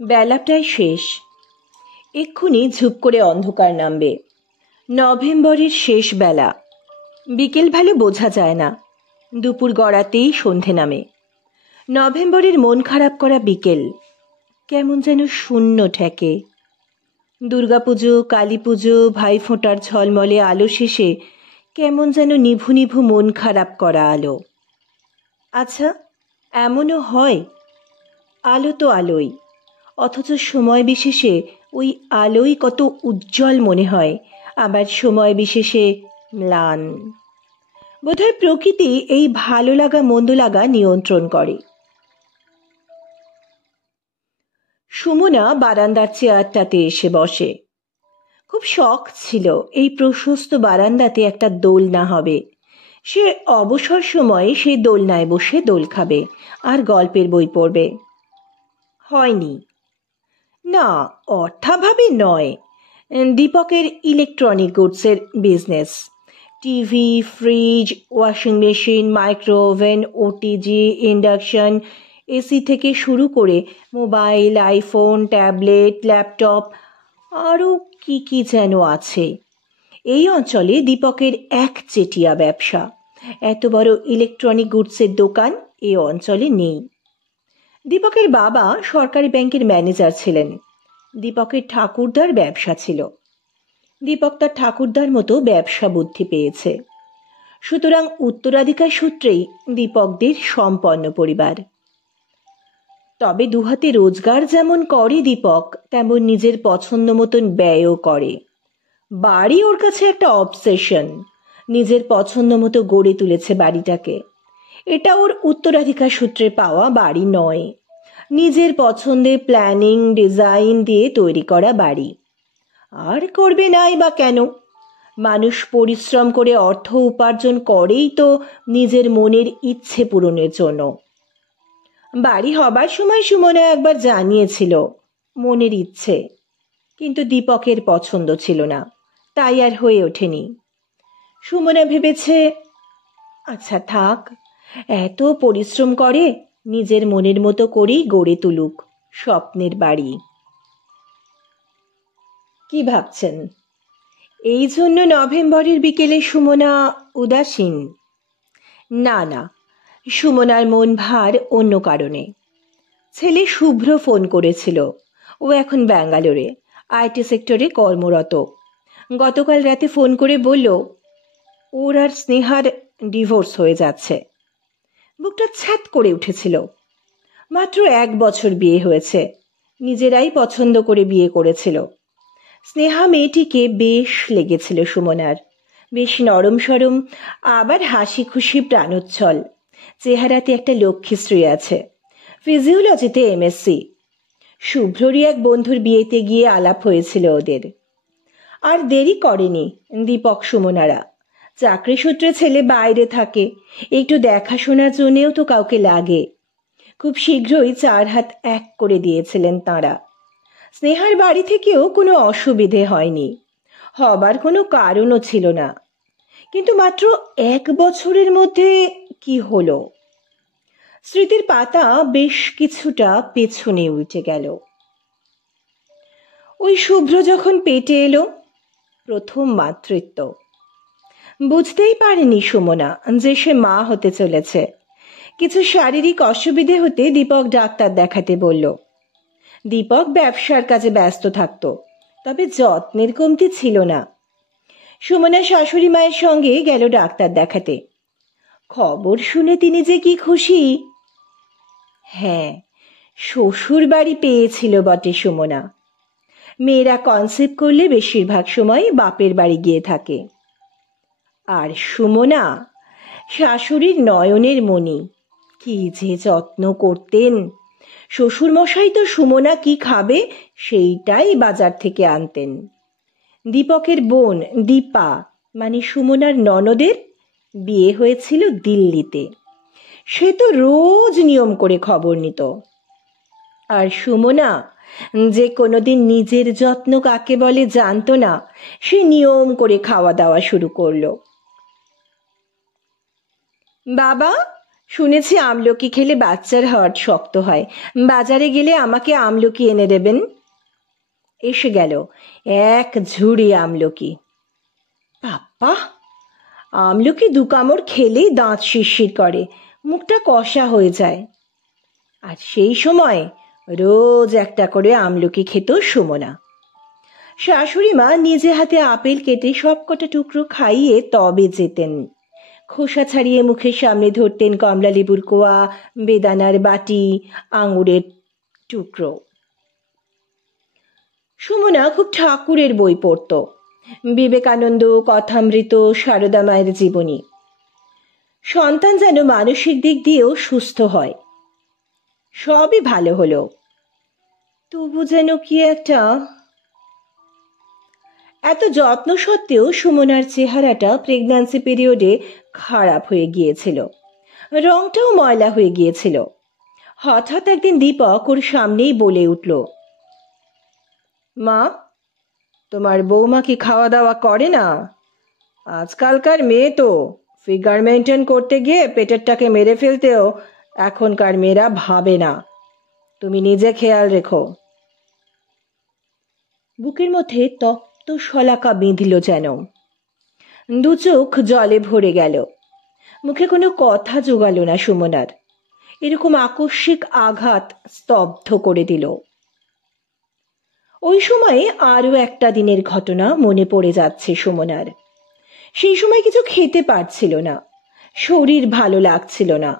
বেলা প্রায় শেষ। এক্ষুনি ঝুপ করে অন্ধকার নামবে। নভেম্বরের শেষ বেলা। বিকেল ভালো বোঝা যায় না, দুপুর গড়াতেই সন্ধে নামে। নভেম্বরের মন খারাপ করা বিকেল কেমন যেন শূন্য ঠেকে। দুর্গাপুজো, কালী পুজো, ভাইফোঁটার ঝলমলে আলো শেষে কেমন যেন নিভু নিভু মন খারাপ করা আলো। আচ্ছা, এমনও হয়? আলো তো আলোই, অথচ সময় বিশেষে ওই আলোই কত উজ্জ্বল মনে হয়, আবার সময় বিশেষে ম্লান। বোধহয় প্রকৃতি এই ভালো লাগা মন্দ লাগা নিয়ন্ত্রণ করে। সুমনা বারান্দার চেয়ারটাতে এসে বসে। খুব শখ ছিল এই প্রশস্ত বারান্দাতে একটা দোলনা হবে। সে অবসর সময়ে সেই দোলনায় বসে দোল খাবে আর গল্পের বই পড়বে। হয়নি। না, অর্থাভাবে নয়। দীপকের ইলেকট্রনিক গুডসের business. TV, fridge, washing machine, micro oven, OTG, induction, AC থেকে শুরু করে মোবাইল, আইফোন, ট্যাবলেট, ল্যাপটপ, আরও কি কি যেন আছে। এই অঞ্চলে দীপকের একচেটিয়া ব্যবসা। এত বড় ইলেকট্রনিক গুডসের দোকান এই অঞ্চলে নেই। দীপকের বাবা সরকারি ব্যাংকের ম্যানেজার ছিলেন। দীপকের ঠাকুরদার ব্যবসা ছিল। দীপক তার ঠাকুরদার মতো ব্যবসা বুদ্ধি পেয়েছে। সুতরাং উত্তরাধিকার সূত্রেই দীপকদের সম্পন্ন পরিবার। তবে দুহাতে রোজগার যেমন করে দীপক, তেমন নিজের পছন্দ মতন ব্যয়ও করে। বাড়ি ওর কাছে একটা অবসেশন। নিজের পছন্দ মতো গড়ে তুলেছে বাড়িটাকে। এটা ওর উত্তরাধিকার সূত্রে পাওয়া বাড়ি নয়, নিজের পছন্দে প্ল্যানিং ডিজাইন দিয়ে তৈরি করা বাড়ি। আর করবে নাই বা কেন? মানুষ পরিশ্রম করে অর্থ উপার্জন করেই তো নিজের মনের ইচ্ছে পূরণের জন্য। বাড়ি হবার সময় সুমনা একবার জানিয়েছিল মনের ইচ্ছে, কিন্তু দীপকের পছন্দ ছিল না, তাই আর হয়ে ওঠেনি। সুমনা ভেবেছে, আচ্ছা থাক, এত পরিশ্রম করে নিজের মনের মতো করেই গড়ে তুলুক স্বপ্নের বাড়ি। কি ভাবছেন? এই জন্য নভেম্বরের বিকেলে সুমনা উদাসীন? না না, সুমনার মন ভার অন্য কারণে। ছেলে শুভ্র ফোন করেছিল। ও এখন ব্যাঙ্গালোরে আইটি সেক্টরে কর্মরত। গতকাল রাতে ফোন করে বলল ওর আর স্নেহার ডিভোর্স হয়ে যাচ্ছে। বুকটা ছ্যাত করে উঠেছিল। মাত্র 1 বছর বিয়ে হয়েছে, নিজেরাই পছন্দ করে বিয়ে করেছিল। স্নেহা মেয়েটিকে বেশ লেগেছিল সুমনার। বেশ নরম সরম, আবার হাসি খুশি প্রাণোচ্ছল। চেহারাতে একটা লক্ষ্মীশ্রী আছে। ফিজিওলজিতে এমএসসি। শুভ্ররই এক বন্ধুর বিয়েতে গিয়ে আলাপ হয়েছিল ওদের। আর দেরি করেনি দীপক সুমনারা। চাকরি সূত্রে ছেলে বাইরে থাকে, একটু দেখাশোনার জন্যেও তো কাউকে লাগে। খুব শীঘ্রই 4 হাত এক করে দিয়েছিলেন তাঁরা। স্নেহার বাড়ি থেকেও কোনো অসুবিধে হয়নি, হবার কোনো কারণও ছিল না। কিন্তু মাত্র 1 বছরের মধ্যে কি হলো? স্মৃতির পাতা বেশ কিছুটা পেছনে উঠে গেল। ওই শুভ্র যখন পেটে এলো, প্রথম মাতৃত্ব। বুঝতেই পারেনি সুমনা যে সে মা হতে চলেছে। কিছু শারীরিক অসুবিধে হতে দীপক ডাক্তার দেখাতে বলল। দীপক ব্যবসার কাজে ব্যস্ত থাকত, তবে যত্নের কমতি ছিল না। সুমনা শাশুড়ি মায়ের সঙ্গে গেল ডাক্তার দেখাতে। খবর শুনে তিনি যে কি খুশি! হ্যাঁ, শ্বশুর বাড়ি পেয়েছিল বটে সুমনা। মেয়েরা কনসেপ্ট করলে বেশিরভাগ সময় বাপের বাড়ি গিয়ে থাকে। আর সুমনা শাশুড়ির নয়নের মণি, কি যে যত্ন করতেন। শ্বশুর মশাই তো সুমনা কি খাবে সেইটাই বাজার থেকে আনতেন। দীপকের বোন দীপা, মানে সুমনার ননদের বিয়ে হয়েছিল দিল্লিতে। সে তো রোজ নিয়ম করে খবর নিত। আর সুমনা, যে কোনোদিন নিজের যত্ন কাকে বলে জানতো না, সে নিয়ম করে খাওয়া দাওয়া শুরু করলো। বাবা, শুনেছি আমলকি খেলে বাচ্চার হার্ট শক্ত হয়। বাজারে গেলে আমাকে আমলকি এনে দেবেন। এসে গেল এক ঝুড়ি আমলকি। বাপ্পা, আমলকি দু কামড় খেলেই দাঁত শিরশির করে, মুখটা কষা হয়ে যায়। আর সেই সময় রোজ একটা করে আমলকি খেত সুমনা। শাশুড়ি মা নিজে হাতে আপেল কেটে সবকটা টুকরো খাইয়ে তবে যেতেন। খোসা ছাড়িয়ে মুখের সামনে ধরতেন কমলা লেবুর কোয়া, বেদানার বাটি, আঙুরের টুকরো। সুমনা খুব ঠাকুরের বই পড়ত, বিবেকানন্দ, কথামৃত, সারদা মায়ের জীবনী। সন্তান যেন মানসিক দিক দিয়েও সুস্থ হয়। সবই ভালো হলো, তবু যেন কি একটা। এত যত্ন সত্ত্বেও সুমনার চেহারাটা প্রেগন্যান্সি পিরিয়ডে খারাপ হয়ে গিয়েছিল, রংটাও ময়লা হয়ে গিয়েছিল। হঠাৎ একদিন দীপক ওর সামনেই বলে উঠল, মা, তোমার বৌমা কি খাওয়া দাওয়া করে না? আজকালকার মেয়ে তো ফিগার মেনটেন করতে গিয়ে পেটেরটাকে মেরে ফেলতেও এখনকার মেয়েরা ভাবে না। তুমি নিজে খেয়াল রেখো। বুকের মধ্যে তপ্ত শলাকা বিঁধল যেন, দু চোখ জলে ভরে গেল। মুখে কোনো কথা জোগালো না সুমনার। এরকম আকস্মিক আঘাত স্তব্ধ করে দিল। ওই সময়ে আরো একটা দিনের ঘটনা মনে পড়ে যাচ্ছে সুমনার। সেই সময় কিছু খেতে পারছিল না, শরীর ভালো লাগছিল না।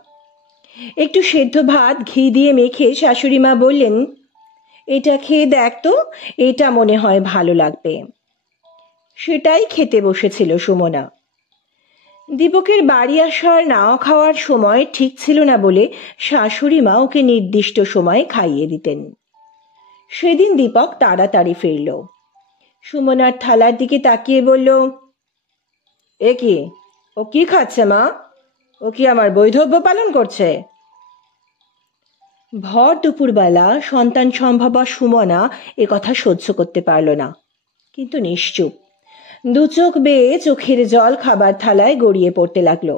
একটু সেদ্ধ ভাত ঘি দিয়ে মেখে শাশুড়ি মা বললেন, এটা খেয়ে দেখ তো, এটা মনে হয় ভালো লাগবে। সেটাই খেতে বসেছিল সুমনা। দীপকের বাড়ি আসার না খাওয়ার সময় ঠিক ছিল না বলে শাশুড়ি মা ওকে নির্দিষ্ট সময়ে খাইয়ে দিতেন। সেদিন দীপক তাড়াতাড়ি ফিরল। সুমনার থালার দিকে তাকিয়ে বলল, এ কি, ও কি খাচ্ছে মা? ও কি আমার বৈধব্য পালন করছে? ভর দুপুরবেলা সন্তান সম্ভবা সুমনা এ কথা সহ্য করতে পারল না, কিন্তু নিশ্চুপ। দু চোখ বেয়ে চোখের জল খাবার থালায় গড়িয়ে পড়তে লাগলো।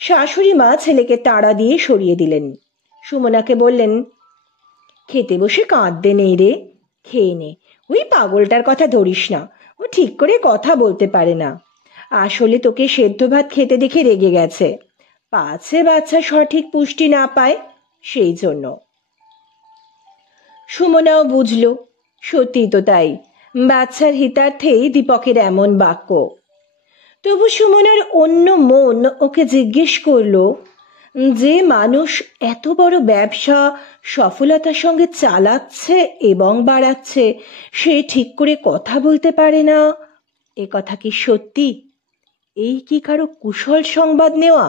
শাশুড়ি মা ছেলেকে তাড়া দিয়ে সরিয়ে দিলেন। সুমনাকে বললেন, খেতে বসে কাঁদতে নেই রে, খেয়ে নে। ওই পাগলটার কথা ধরিস না, ও ঠিক করে কথা বলতে পারে না। আসলে তোকে সেদ্ধ ভাত খেতে দেখে রেগে গেছে, পাছে বাচ্চা সঠিক পুষ্টি না পায় সেই জন্য। সুমনাও বুঝল, সত্যি তো তাই, বাচ্চার হিতার্থেই দীপকের এমন বাক্য। তবু সুমনার অন্য মন ওকে জিজ্ঞেস করল, যে মানুষ এত বড় ব্যবসা সফলতার সঙ্গে চালাচ্ছে এবং বাড়াচ্ছে, সে ঠিক করে কথা বলতে পারে না, এ কথা কি সত্যি? এই কি কারো কুশল সংবাদ নেওয়া?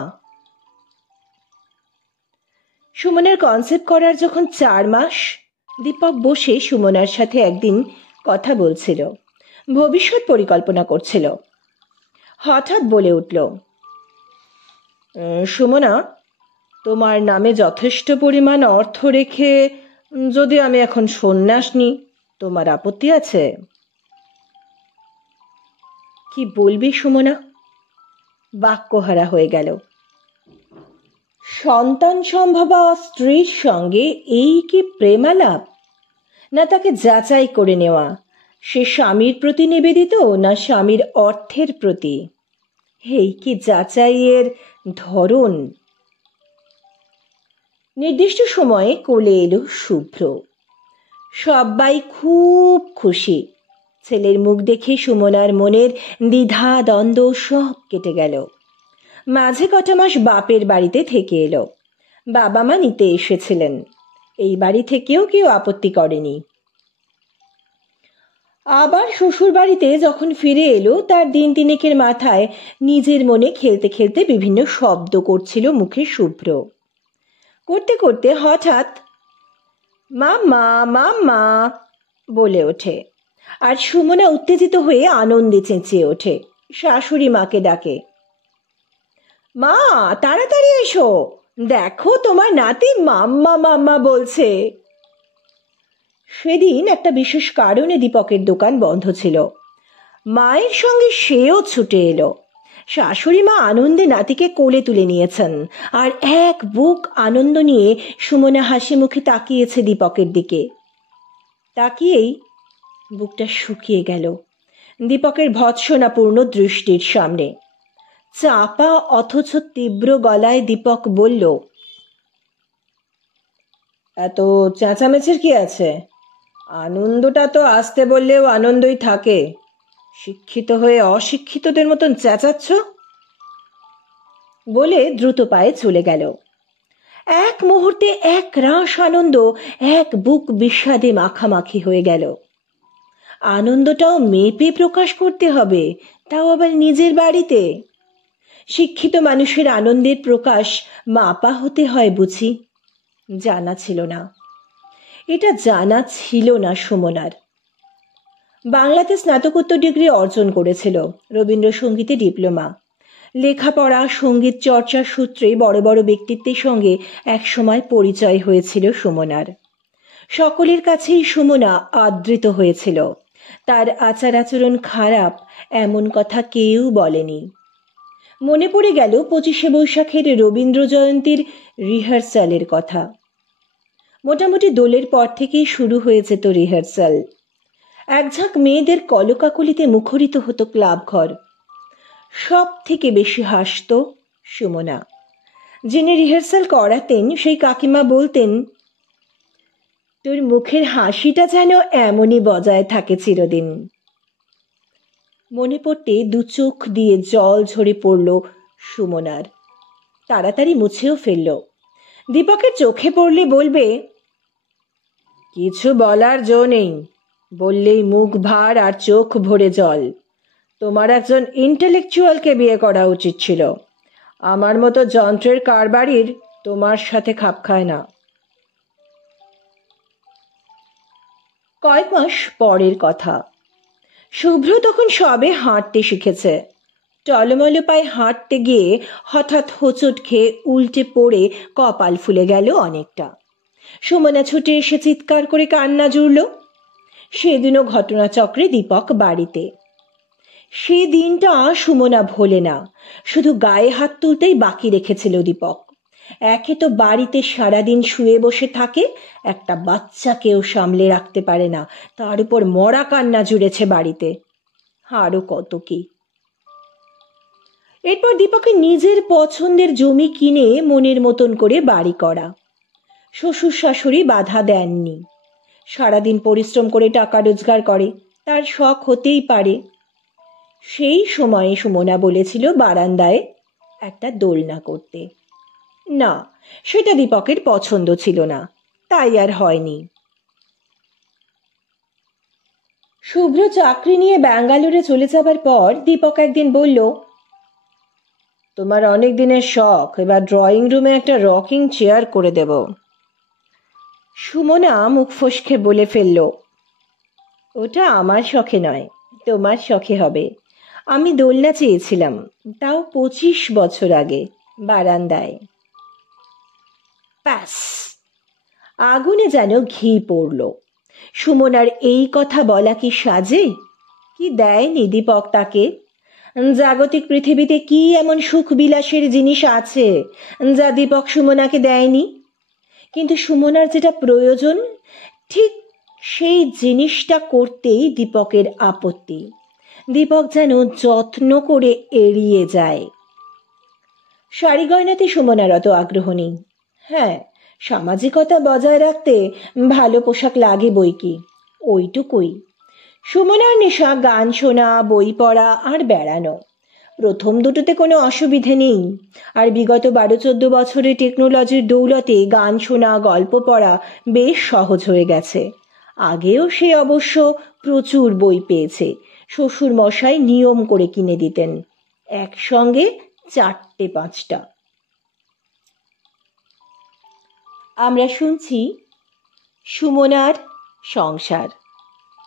সুমনার কনসেপ্ট করার যখন 4 মাস, দীপক বসে সুমনার সাথে একদিন কথা বলছিল, ভবিষ্যৎ পরিকল্পনা করছিল। হঠাৎ বলে উঠল, সুমনা, তোমার নামে যথেষ্ট পরিমাণ অর্থ রেখে যদি আমি এখন সন্ন্যাস নিই, তোমার আপত্তি আছে? কি বলবি সুমনা? বাক্যহারা হয়ে গেল। সন্তান সম্ভবা স্ত্রীর সঙ্গে এই কি প্রেমালাপ, না তাকে যাচাই করে নেওয়া সে স্বামীর প্রতি নিবেদিত না স্বামীর অর্থের প্রতি? এই কি যাচাইয়ের ধরন? নির্দিষ্ট সময়ে কোলে এলো শুভ্র। সবাই খুব খুশি। ছেলের মুখ দেখে সুমনার মনের দ্বিধা দ্বন্দ্ব সব কেটে গেল। মাঝে কটা মাস বাপের বাড়িতে থেকে এলো। বাবা মা নিতে এসেছিলেন, এই বাড়ি থেকেও কেউ আপত্তি করেনি। আবার শ্বশুর বাড়িতে যখন ফিরে এলো, তার দিন তিনেকের মাথায় নিজের মনে খেলতে খেলতে বিভিন্ন শব্দ করছিল মুখে শুভ্র। করতে করতে হঠাৎ মাম্মা মাম্মা বলে ওঠে, আর সুমনা উত্তেজিত হয়ে আনন্দে চেঁচিয়ে ওঠে। শাশুড়ি মাকে ডাকে, মা তাড়াতাড়ি এসো, দেখো তোমার নাতি মাম্মা মাম্মা বলছে। সেদিন একটা বিশেষ কারণে দীপকের দোকান বন্ধ ছিল। মায়ের সঙ্গে সেও ছুটে এলো। শাশুড়ি মা আনন্দে নাতিকে কোলে তুলে নিয়েছেন, আর এক বুক আনন্দ নিয়ে সুমনা হাসি মুখে তাকিয়েছে দীপকের দিকে। তাকিয়েই বুকটা শুকিয়ে গেল দীপকের ভৎসনাপূর্ণ দৃষ্টির সামনে। চাপা অথচ তীব্র গলায় দীপক বলল, এত চেঁচামেচির কি আছে? আনন্দটা তো আসতে বললেও আনন্দই থাকে। শিক্ষিত হয়ে অশিক্ষিতদের মতন চেঁচাচ্ছ? বলে দ্রুত পায়ে চলে গেল। এক মুহূর্তে এক রাস আনন্দ এক বুক বিষাদে মাখামাখি হয়ে গেল। আনন্দটাও মেপে প্রকাশ করতে হবে, তাও আবার নিজের বাড়িতে। শিক্ষিত মানুষের আনন্দের প্রকাশ মাপা হতে হয় বুঝি? জানা ছিল না, এটা জানা ছিল না সুমনার। বাংলাতে স্নাতকোত্তর ডিগ্রি অর্জন করেছিল, রবীন্দ্রসঙ্গীতে ডিপ্লোমা। লেখাপড়া সঙ্গীত চর্চার সূত্রে বড় বড় ব্যক্তিত্বের সঙ্গে একসময় পরিচয় হয়েছিল সুমনার। সকলের কাছেই সুমনা আদৃত হয়েছিল। তার আচার আচরণ খারাপ এমন কথা কেউ বলেনি। মনে পড়ে গেল 25শে বৈশাখের রবীন্দ্র জয়ন্তীর রিহার্সালের কথা। মোটামুটি দোলের পর থেকেই শুরু হয়েছে তো রিহার্সাল। একঝাঁক মেয়েদের কলকাকলিতে মুখরিত হতো ক্লাব ঘর। সব থেকে বেশি হাসত সুমনা। যিনি রিহার্সাল করাতেন সেই কাকিমা বলতেন, তোর মুখের হাসিটা যেন এমনই বজায় থাকে চিরদিন। মনে পড়তে দু চোখ দিয়ে জল ঝরে পড়ল সুমনার। তাড়াতাড়ি মুছেও ফেলল। দীপকের চোখে পড়লে বলবে, কিছু বলার জো নেই, বললেই মুখ ভার আর চোখ ভরে জল। তোমার একজন ইন্টেলেকচুয়ালকে বিয়ে করা উচিত ছিল। আমার মতো যন্ত্রের কারবারির তোমার সাথে খাপ খায় না। কয়েক মাস পরের কথা। শুভ্র তখন সবে হাঁটতে শিখেছে। টলমল পায়ে হাঁটতে গিয়ে হঠাৎ হোঁচট খেয়ে উল্টে পড়ে কপাল ফুলে গেল অনেকটা। সুমনা ছুটে এসে চিৎকার করে কান্না জুড়ল। সেদিনও ঘটনাচক্রে দীপক বাড়িতে। সে দিনটা সুমনা ভোলে না, শুধু গায়ে হাত তুলতেই বাকি রেখেছিল দীপক। একে তো বাড়িতে সারাদিন শুয়ে বসে থাকে, একটা বাচ্চাকেও সামলে রাখতে পারে না, তার উপর মরা কান্না জুড়েছে বাড়িতে। আরো কত কি। এরপর দীপকের নিজের পছন্দের জমি কিনে মনের মতন করে বাড়ি করা। শ্বশুর শাশুড়ি বাধা দেননি। সারাদিন পরিশ্রম করে টাকা রোজগার করে, তার শখ হতেই পারে। সেই সময়ে সুমনা বলেছিল বারান্দায় একটা দোলনা করতে। না, সেটা দীপকের পছন্দ ছিল না, তাই আর হয়নি। শুভ্র চাকরি নিয়ে ব্যাঙ্গালোরে চলে যাবার পর দীপক একদিন বলল, তোমার অনেক দিনের শখ, এবার ড্রয়িং রুমে একটা রকিং চেয়ার করে দেব। সুমনা মুখ ফসকে বলে ফেলল, ওটা আমার শখে নয়, তোমার শখে হবে। আমি দোলনা চেয়েছিলাম, তাও 25 বছর আগে, বারান্দায়। ব্যাস, আগুনে যেন ঘি পড়ল। সুমনার এই কথা বলা কি সাজে? কি দেয়নি দীপক তাকে? জাগতিক পৃথিবীতে কি এমন সুখ বিলাসের জিনিস আছে যা দীপক সুমনাকে দেয়নি? কিন্তু সুমনার যেটা প্রয়োজন, ঠিক সেই জিনিসটা করতেই দীপকের আপত্তি। দীপক যেন যত্ন করে এড়িয়ে যায়। শাড়ি গয়নাতে সুমনার অত আগ্রহ নেই। হ্যাঁ, সামাজিকতা বজায় রাখতে ভালো পোশাক লাগে বই কি, ওইটুকুই। সুমনার নেশা গান শোনা, বই পড়া আর বেড়ানো। প্রথম দুটোতে কোনো অসুবিধে নেই, আর বিগত 12-14 বছরে টেকনোলজির দৌলতে গান শোনা, গল্প পড়া বেশ সহজ হয়ে গেছে। আগেও সে অবশ্য প্রচুর বই পেয়েছে। শ্বশুর মশাই নিয়ম করে কিনে দিতেন, একসঙ্গে 4-5টা। আমরা শুনছি সুমনার সংসার।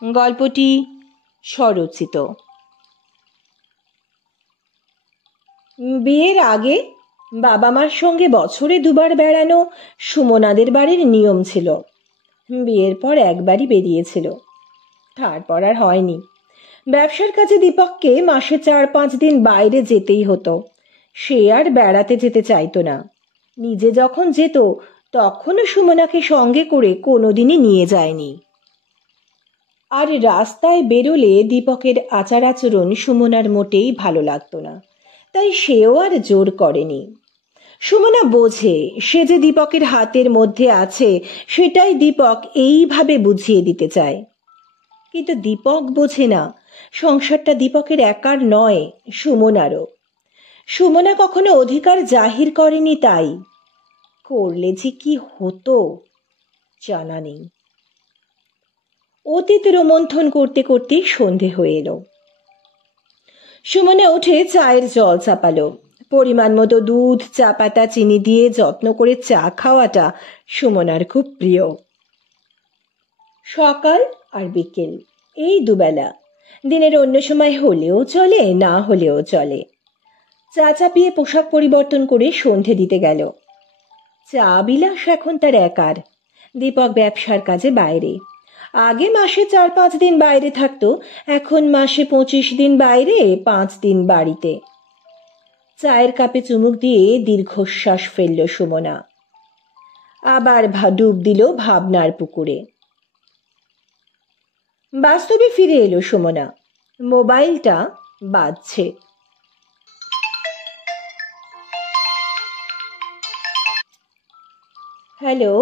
গল্পটি স্বরচিত। বিয়ের আগে বাবা মার সঙ্গে বছরে 2বার বেড়ানো সুমনাদের বাড়ির নিয়ম ছিল। বিয়ের পর একবারই বেরিয়েছিল, তারপর আর হয়নি। ব্যবসার কাজে দীপককে মাসে 4-5 দিন বাইরে যেতেই হতো। সে আর বেড়াতে যেতে চাইতো না। নিজে যখন যেত তখনও সুমনাকে সঙ্গে করে কোনোদিনই নিয়ে যায়নি। আর রাস্তায় বেরোলে দীপকের আচার আচরণ সুমনার মোটেই ভালো লাগতো না, তাই সেও আর জোর করেনি। সুমনা বোঝে সে যে দীপকের হাতের মধ্যে আছে, সেটাই দীপক এইভাবে বুঝিয়ে দিতে চায়। কিন্তু দীপক বোঝে না সংসারটা দীপকের একার নয়, সুমনারও। সুমনা কখনো অধিকার জাহির করেনি, তাই করলে যে কি হতো জানা নেই। অতীত রোমন্থন করতে করতে সন্ধে হয়ে এলো। সুমনা উঠে চায়ের জল চাপালো। পরিমাণ মতো দুধ, চা পাতা, চিনি দিয়ে যত্ন করে চা খাওয়াটা সুমনার খুব প্রিয়। সকাল আর বিকেল এই দুবেলা, দিনের অন্য সময় হলেও চলে, না হলেও চলে। চা চাপিয়ে পোশাক পরিবর্তন করে সন্ধে দিতে গেল। চা বিলাস এখন তার একার। দীপক ব্যবসার কাজে বাইরে। আগে মাসে 4-5 দিন বাইরে থাকতো, এখন মাসে 25 দিন বাইরে, 5 দিন বাড়িতে। চায়ের কাপে চুমুক দিয়ে দীর্ঘশ্বাস ফেলল সুমনা। আবার ডুব দিল ভাবনার পুকুরে। বাস্তবে ফিরে এলো সুমনা। মোবাইলটা বাজছে। হ্যালো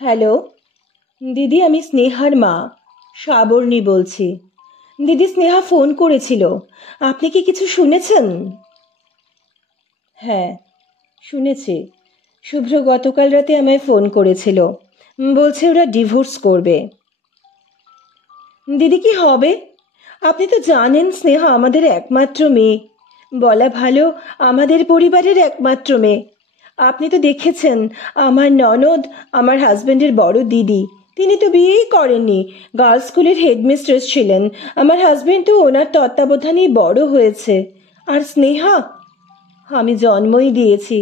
হ্যালো দিদি, আমি স্নেহার মা শ্রাবণী বলছি। দিদি, স্নেহা ফোন করেছিল, আপনি কি কিছু শুনেছেন? হ্যাঁ শুনেছি, শুভ্র গতকাল রাতে আমায় ফোন করেছিল, বলছে ওরা ডিভোর্স করবে। দিদি কি হবে? আপনি তো জানেন স্নেহা আমাদের একমাত্র মেয়ে, বলা ভালো আমাদের পরিবারের একমাত্র মেয়ে। আপনি তো দেখেছেন আমার ননদ, আমার হাজবেন্ডের বড় দিদি, তিনি তো বিয়েই করেননি, গার্লস স্কুলের হেডমিস্ট্রেস ছিলেন। আমার হাজবেন্ড তো ওনার তত্ত্বাবধানেই বড় হয়েছে। আর স্নেহা, আমি জন্মই দিয়েছি,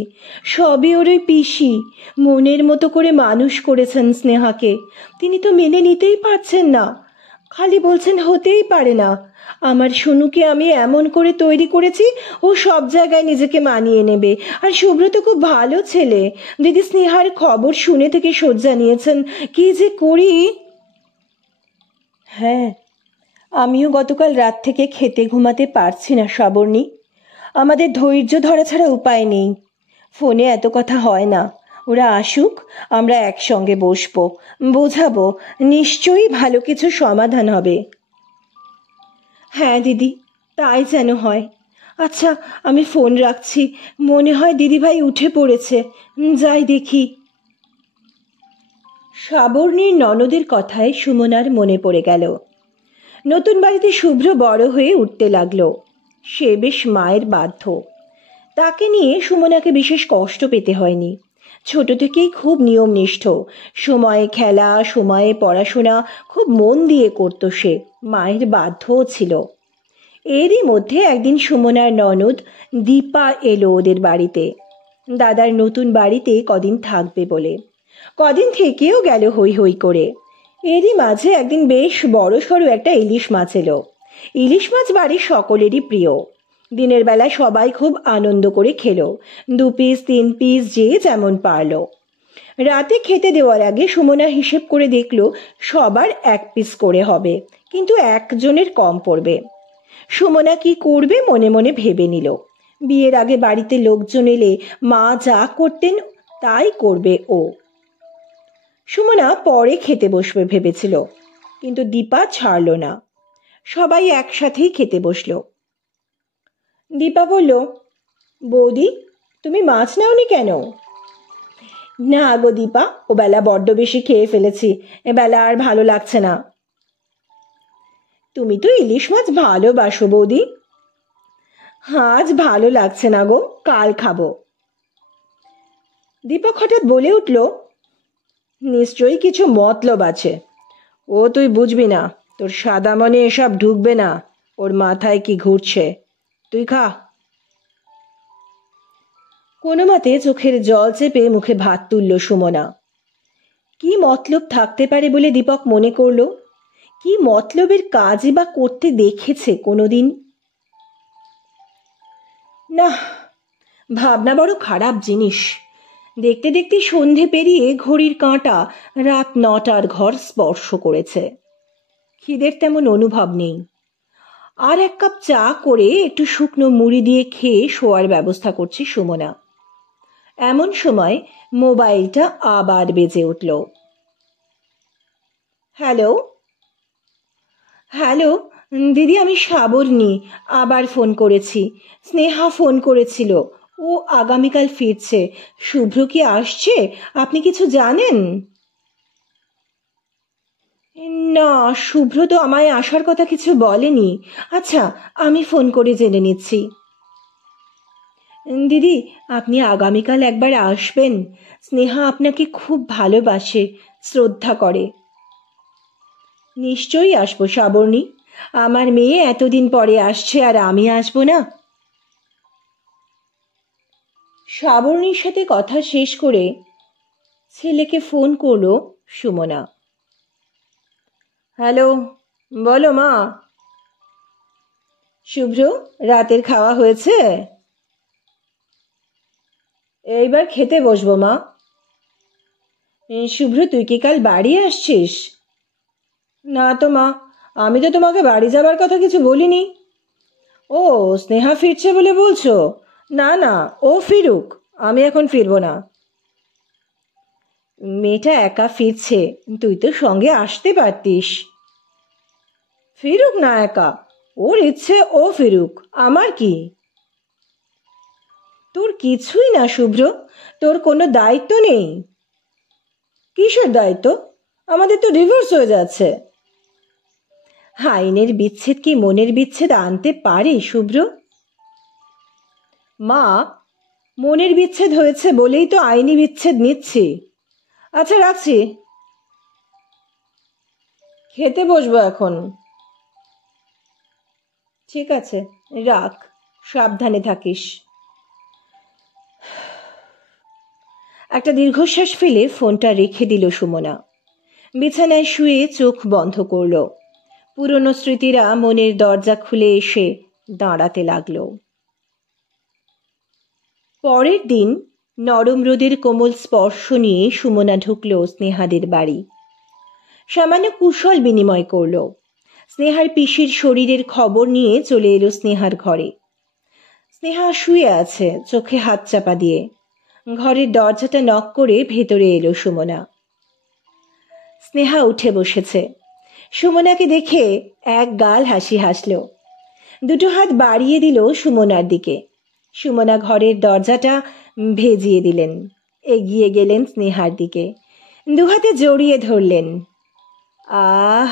সবই ওর ওই পিসি মনের মতো করে মানুষ করেছেন স্নেহাকে। তিনি তো মেনে নিতেই পারছেন না, খালি বলছেন হতেই পারে না। আমার শুনুকে আমি এমন করে তৈরি করেছি ও সব জায়গায় নিজেকে মানিয়ে নেবে। আর শুভ্র তো খুব ভালো ছেলে। দিদি, স্নেহার খবর শুনে থেকে শয্যা নিয়েছেন, কি যে করি। হ্যাঁ, আমিও গতকাল রাত থেকে খেতে ঘুমাতে পারছি না শ্রাবণী। আমাদের ধৈর্য ধরা ছাড়া উপায় নেই। ফোনে এত কথা হয় না, ওরা আসুক, আমরা একসঙ্গে বসবো, বোঝাবো, নিশ্চয়ই ভালো কিছু সমাধান হবে। হ্যাঁ দিদি, তাই যেন হয়। আচ্ছা, আমি ফোন রাখছি, মনে হয় দিদিভাই উঠে পড়েছে, যাই দেখি। শ্রাবণীর ননদের কথায় সুমনার মনে পড়ে গেল। নতুন বাড়িতে শুভ্র বড় হয়ে উঠতে লাগলো। সে বেশ মায়ের বাধ্য। তাকে নিয়ে সুমনাকে বিশেষ কষ্ট পেতে হয়নি। ছোট থেকেই খুব নিয়মনিষ্ঠ, সময়ে খেলা, সময়ে পড়াশোনা খুব মন দিয়ে করত সে, মায়ের বাধ্যও ছিল। এরই মধ্যে একদিন সুমনার ননদ দীপা এলো ওদের বাড়িতে, দাদার নতুন বাড়িতে কদিন থাকবে বলে। কদিন থেকেও গেল হই হই করে। এরই মাঝে একদিন বেশ বড় সড়ো একটা ইলিশ মাছ এলো। ইলিশ মাছ বাড়ির সকলেরই প্রিয়। দিনের বেলা সবাই খুব আনন্দ করে খেলো, 2 পিস 3 পিস যে যেমন পারলো। রাতে খেতে দেওয়ার আগে সুমনা হিসেব করে দেখলো সবার 1 পিস করে হবে, কিন্তু একজনের কম পড়বে। সুমনা কি করবে মনে মনে ভেবে নিল। বিয়ের আগে বাড়িতে লোকজন এলে মা যা করতেন তাই করবে ও। সুমনা পরে খেতে বসবে ভেবেছিল, কিন্তু দীপা ছাড়ল না। সবাই একসাথেই খেতে বসলো। দীপা বলল, বৌদি, তুমি মাছ নাওনি কেন? না গো দীপা, ও বেলা বড্ড বেশি খেয়ে ফেলেছি, এবেলা আর ভালো লাগছে না। তুমি তো ইলিশ মাছ ভালোবাসো বৌদি। আজ ভালো লাগছে না গো, কাল খাবো। দীপক হঠাৎ বলে উঠল, নিশ্চয়ই কিছু মতলব আছে। ও তুই বুঝবি না, তোর সাদা মনে এসব ঢুকবে না, ওর মাথায় কি ঘুরছে, তুই খা। কোনো মতে চোখের জল চেপে মুখে ভাত তুলল সুমনা। কি মতলব থাকতে পারে বলে দীপক মনে করল, কি মতলবের কাজই বা করতে দেখেছে কোনোদিন? না, ভাবনা বড় খারাপ জিনিস। দেখতে দেখতে সন্ধে পেরিয়ে ঘড়ির কাঁটা রাত 9টার ঘর স্পর্শ করেছে। খিদের তেমন অনুভব নেই। আর এক কাপ চা করে একটু শুকনো মুড়ি দিয়ে খেয়ে শোয়ার ব্যবস্থা করছে সুমনা। এমন সময় মোবাইলটা আবার বেজে উঠল। হ্যালো হ্যালো দিদি, আমি শ্রাবণী আবার ফোন করেছি। স্নেহা ফোন করেছিল, ও আগামীকাল ফিরছে। শুভ্র কি আসছে? আপনি কিছু জানেন? না, শুভ্র তো আমায় আসার কথা কিছু বলেনি। আচ্ছা, আমি ফোন করে জেনে নিচ্ছি। দিদি, আপনি আগামীকাল একবার আসবেন। স্নেহা আপনাকে খুব ভালোবাসে, শ্রদ্ধা করে। নিশ্চয়ই আসবো শ্রাবণী। আমার মেয়ে এতদিন পরে আসছে, আর আমি আসবো না? শ্রাবণীর সাথে কথা শেষ করে ছেলেকে ফোন করলো সুমনা। হ্যালো, বলো মা। শুভ্র, রাতের খাওয়া হয়েছে? এইবার খেতে বসবো মা। শুভ্র, তুই কি কাল বাড়ি আসছিস? না তো মা, আমি তো তোমাকে বাড়ি যাবার কথা কিছু বলিনি। ও, স্নেহা ফিরছে বলে বলছো? না না, ও ফিরুক, আমি এখন ফিরবো না। মেয়েটা একা ফিরছে, তুই তো সঙ্গে আসতে পারতিস। ফিরুক না একা, ওর ইচ্ছে ও ফিরুক, আমার কি? তোর কিছুই না শুভ্র, তোর কোনো দায়িত্ব নেই। কিসের দায়িত্ব? আমাদের তো ডিভোর্স হয়ে যাচ্ছে। আইনের বিচ্ছেদ কি মনের বিচ্ছেদ আনতে পারে শুভ্র? মা, মনের বিচ্ছেদ হয়েছে বলেই তো আইনি বিচ্ছেদ নিচ্ছি। আচ্ছা, রাখছি। খেতে বসবো এখন। ঠিক আছে, রাখ, সাবধানে থাকিস। একটা দীর্ঘশ্বাস ফেলে ফোনটা রেখে দিল সুমনা। বিছানায় শুয়ে চোখ বন্ধ করল। পুরনো স্মৃতিরা মনের দরজা খুলে এসে দাঁড়াতে লাগলো। পরের দিন নরম রোদের কোমল স্পর্শ নিয়ে সুমনা ঢুকল স্নেহাদের বাড়ি। সামান্য কুশল বিনিময় করল। স্নেহার পিসির শরীরের খবর নিয়ে চলে এলো স্নেহার ঘরে। স্নেহা শুয়ে আছে, চোখে হাত চাপা দিয়ে। ঘরের দরজাটা নক করে ভেতরে এলো সুমনা। স্নেহা উঠে বসেছে। সুমনাকে দেখে এক গাল হাসি হাসল। দুটো হাত বাড়িয়ে দিল সুমনার দিকে। সুমনা ঘরের দরজাটা ভেজিয়ে দিলেন। এগিয়ে গেলেন স্নেহার দিকে, দুহাতে জড়িয়ে ধরলেন। আহ,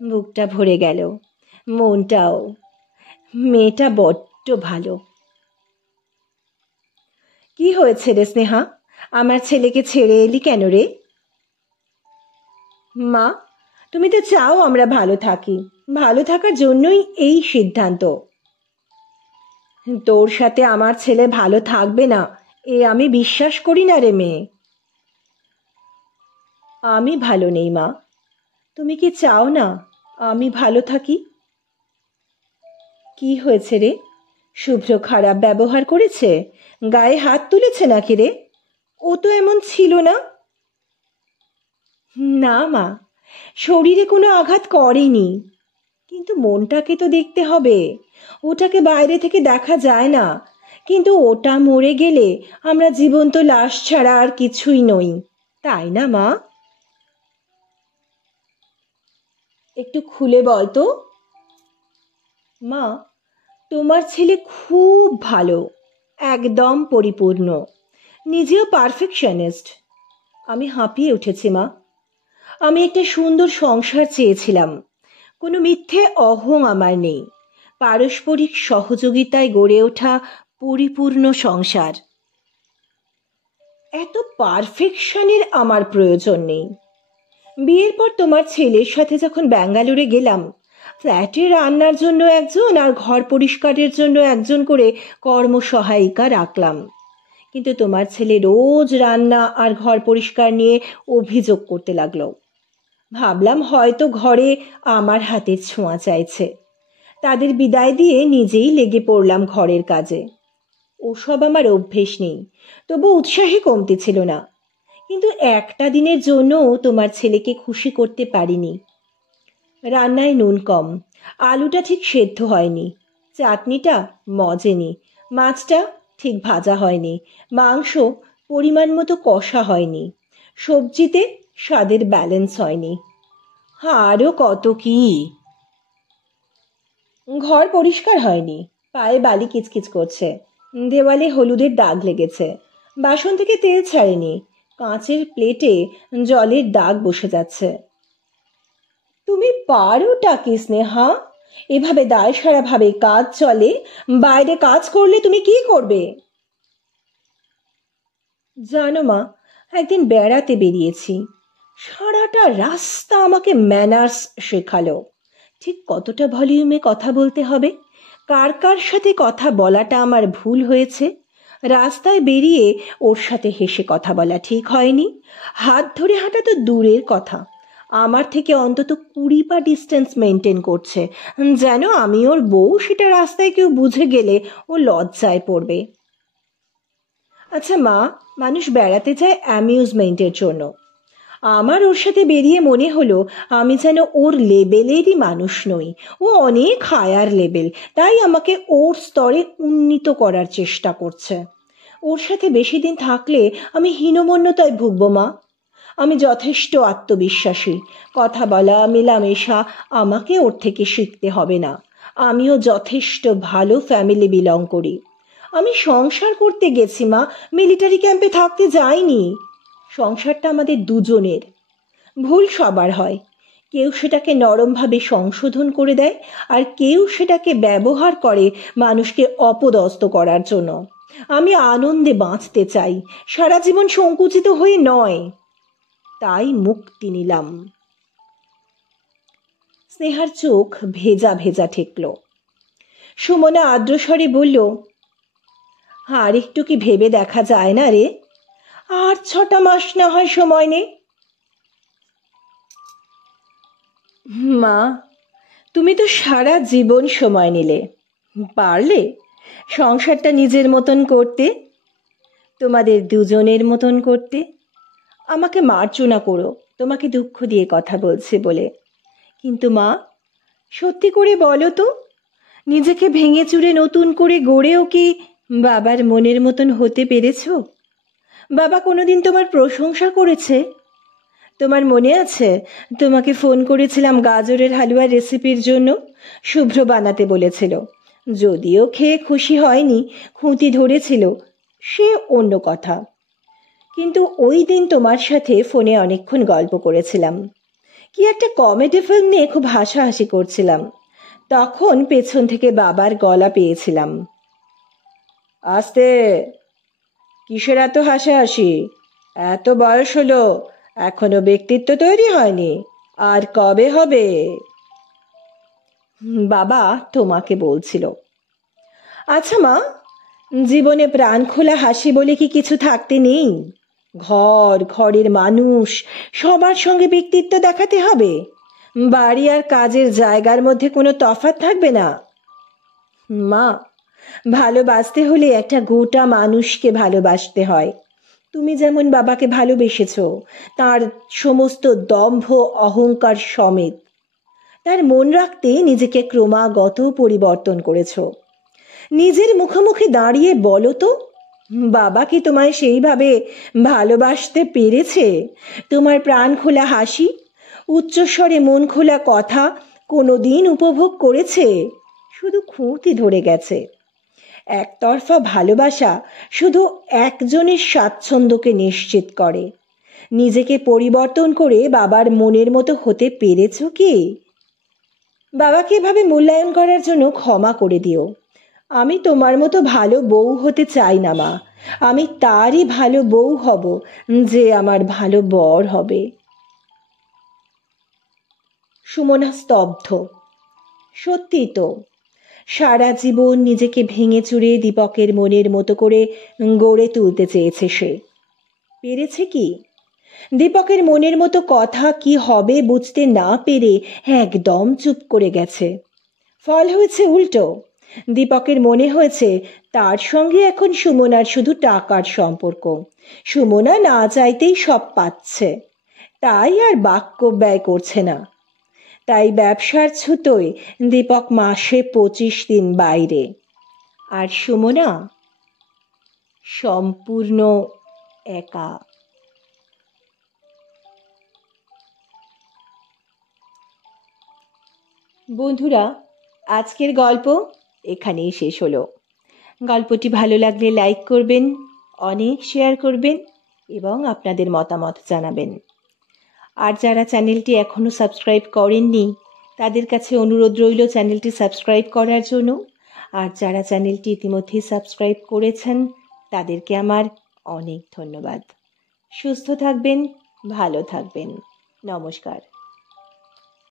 বুকটা ভরে গেল, মনটাও। মেয়েটা বড্ড ভালো। কি হয়েছে রে স্নেহা, আমার ছেলেকে ছেড়ে এলি কেন রে? মা, তুমি তো চাও আমরা ভালো থাকি। ভালো থাকার জন্যই এই সিদ্ধান্ত। তোর সাথে আমার ছেলে ভালো থাকবে না, এ আমি বিশ্বাস করি না রে মেয়ে। আমি ভালো নেই মা, তুমি কি চাও না আমি ভালো থাকি? কি হয়েছে রে? শুভ্র খারাপ ব্যবহার করেছে? গায়ে হাত তুলেছে নাকি রে? ও তো এমন ছিল না। না মা, শরীরে কোনো আঘাত করেনি, কিন্তু মনটাকে তো দেখতে হবে। ওটাকে বাইরে থেকে দেখা যায় না, কিন্তু ওটা মরে গেলে আমরা জীবন্ত লাশ ছাড়া আর কিছুই নই, তাই না মা? একটু খুলে বল তো। মা, তোমার ছেলে খুব ভালো, একদম পরিপূর্ণ, নিজেও পারফেকশনিস্ট। আমি হাঁপিয়ে উঠেছি মা। আমি একটা সুন্দর সংসার চেয়েছিলাম। কোনো মিথ্যে অহং আমার নেই। পারস্পরিক সহযোগিতায় গড়ে ওঠা পরিপূর্ণ সংসার। এত পারফেকশনের আমার প্রয়োজন নেই। বিয়ের পর তোমার ছেলের সাথে যখন ব্যাঙ্গালোরে গেলাম, ফ্ল্যাটে রান্নার জন্য একজন আর ঘর পরিষ্কারের জন্য একজন করে কর্মসহায়িকা রাখলাম। কিন্তু তোমার ছেলে রোজ রান্না আর ঘর পরিষ্কার নিয়ে অভিযোগ করতে লাগলো। ভাবলাম হয়তো ঘরে আমার হাতের ছোঁয়া চাইছে। তাদের বিদায় দিয়ে নিজেই লেগে পড়লাম ঘরের কাজে। ওসব আমার অভ্যেস নেই, তবু উৎসাহী কমতি ছিল না। কিন্তু একটা দিনের জন্যও তোমার ছেলেকে খুশি করতে পারিনি। রান্নায় নুন কম, আলুটা ঠিক সেদ্ধ হয়নি, চাটনিটা মজেনি, মাছটা ঠিক ভাজা হয়নি, মাংস পরিমাণ মতো কষা হয়নি, সবজিতে স্বাদের ব্যালেন্স হয়নি, আরও কত কি। ঘর পরিষ্কার হয়নি, পায়ে বালি কিচকিচ করছে, দেওয়ালে হলুদের দাগ লেগেছে, বাসন থেকে তেল ছাড়েনি, কাঁচের প্লেটে জলের দাগ বসে যাচ্ছে। তুমি পারোটা কি স্নেহা? এভাবে দায়সারা ভাবে কাজ চলে? বাইরে কাজ করলে তুমি কি করবে? জানো মা, একদিন বেড়াতে বেরিয়েছি, সারাটা রাস্তা আমাকে ম্যানার্স শেখালো। ঠিক কতটা ভলিউমে কথা বলতে হবে, কার কার সাথে কথা বলাটা আমার ভুল হয়েছে। রাস্তায় বেরিয়ে ওর সাথে হেসে কথা বলা ঠিক হয়নি। হাত ধরে হাঁটা তো দূরের কথা, আমার থেকে অন্তত 20 পা ডিস্টেন্স মেনটেন করছে, যেন আমি ওর বউ। সেটা রাস্তায় কেউ বুঝে গেলে ও লজ্জায় পড়বে। আচ্ছা মা, মানুষ বেড়াতে যায় অ্যামিউজমেন্টের জন্য। আমার ওর সাথে বেরিয়ে মনে হলো আমি যেন ওর লেভেলেরই মানুষ নই। ও অনেক হায়ার লেভেল, তাই আমাকে ওর স্তরে উন্নীত করার চেষ্টা করছে। ওর সাথে বেশি দিন থাকলে আমি হীনমন্যতায় ভুগবো মা। আমি যথেষ্ট আত্মবিশ্বাসী, কথা বলা মেলামেশা আমাকে ওর থেকে শিখতে হবে না। আমিও যথেষ্ট ভালো ফ্যামিলি বিলং করি। আমি সংসার করতে গেছি মা, মিলিটারি ক্যাম্পে থাকতে যাইনি। সংসারটা আমাদের দুজনের। ভুল সবার হয়, কেউ সেটাকে নরমভাবে সংশোধন করে দেয়, আর কেউ সেটাকে ব্যবহার করে মানুষকে অপদস্থ করার জন্য। আমি আনন্দে বাঁচতে চাই, সারা জীবন সংকুচিত হয়ে নয়। তাই মুক্তি নিলাম। স্নেহার চোখ ভেজা ভেজা ঠেকল। সুমনা আদ্রস্বরে বলল, আর একটু কি ভেবে দেখা যায় না রে? আর 6টা মাস না হয় সময় নে। মা, তুমি তো সারা জীবন সময় নিলে, পারলে সংসারটা নিজের মতন করতে, তোমাদের দুজনের মতন করতে। আমাকে মার্জনা করো তোমাকে দুঃখ দিয়ে কথা বলছে বলে, কিন্তু মা সত্যি করে বলো তো, নিজেকে ভেঙে চুরে নতুন করে গড়েও কি বাবার মনের মতন হতে পেরেছো? বাবা কোনোদিন তোমার প্রশংসা করেছে? তোমার মনে আছে তোমাকে ফোন করেছিলাম গাজরের হালুয়ার রেসিপির জন্য? শুভ্র বানাতে বলেছিল, যদিও খেয়ে খুশি হয়নি, খুঁতি ধরেছিল, সে অন্য কথা। কিন্তু ওই দিন তোমার সাথে ফোনে অনেকক্ষণ গল্প করেছিলাম, কি একটা কমেডি ফিল্ম নিয়ে খুব হাসাহাসি করছিলাম। তখন পেছন থেকে বাবার গলা পেয়েছিলাম, আস্তে, কিসের এত হাসাহাসি? এত বয়স হলো, এখনো ব্যক্তিত্ব তৈরি হয়নি, আর কবে হবে? বাবা তোমাকে বলছিল। আচ্ছা মা, জীবনে প্রাণ খোলা হাসি বলে কি কিছু থাকতে নেই? ঘরের মানুষ সবার সঙ্গে ব্যক্তিত্ব দেখাতে হবে? বাড়ি আর কাজের জায়গার মধ্যে কোনো তফাৎ থাকবে না? মা, ভালোবাসতে হলে একটা গোটা মানুষকে ভালোবাসতে হয়। তুমি যেমন বাবাকে ভালোবেসেছো, তার সমস্ত দম্ভ অহংকার সমেত। তার মন রাখতে নিজেকে ক্রমাগত পরিবর্তন করেছো। নিজের মুখোমুখি দাঁড়িয়ে বলো তো, বাবা কি তোমায় সেইভাবে ভালোবাসতে পেরেছে? তোমার প্রাণ খোলা হাসি, উচ্চস্বরে মন খোলা কথা কোনোদিন উপভোগ করেছে? শুধু খুঁতি ধরে গেছে। একতরফা ভালোবাসা শুধু একজনের স্বাচ্ছন্দ্যকে নিশ্চিত করে। নিজেকে পরিবর্তন করে বাবার মনের মতো হতে পেরেছ কি? বাবাকে এভাবে মূল্যায়ন করার জন্য ক্ষমা করে দিও। আমি তোমার মতো ভালো বউ হতে চাই না মা, আমি তারই ভালো বউ হব যে আমার ভালো বর হবে। সুমনা স্তব্ধ। সত্যি তো, সারা জীবন নিজেকে ভেঙে চুরে দীপকের মনের মতো করে গড়ে তুলতে চেয়েছে সে। পেরেছে কি? দীপকের মনের মতো কথা কি হবে বুঝতে না পেরে একদম চুপ করে গেছে। ফল হয়েছে উল্টো। দীপকের মনে হয়েছে তার সঙ্গে এখন সুমনার শুধু টাকার সম্পর্ক। সুমনা না চাইতেই সব পাচ্ছে, তাই আর বাক্য ব্যয় করছে না। তাই ব্যবসার ছুতোয় দীপক মাসে 25 দিন বাইরে, আর সুমনা সম্পূর্ণ একা। বন্ধুরা, আজকের গল্প এখানেই শেষ হলো। গল্পটি ভালো লাগলে লাইক করবেন, অনেক শেয়ার করবেন এবং আপনাদের মতামত জানাবেন। আর যারা চ্যানেলটি এখনও সাবস্ক্রাইব করেননি তাদের কাছে অনুরোধ রইল চ্যানেলটি সাবস্ক্রাইব করার জন্য। আর যারা চ্যানেলটি ইতিমধ্যেই সাবস্ক্রাইব করেছেন তাদেরকে আমার অনেক ধন্যবাদ। সুস্থ থাকবেন, ভালো থাকবেন। নমস্কার।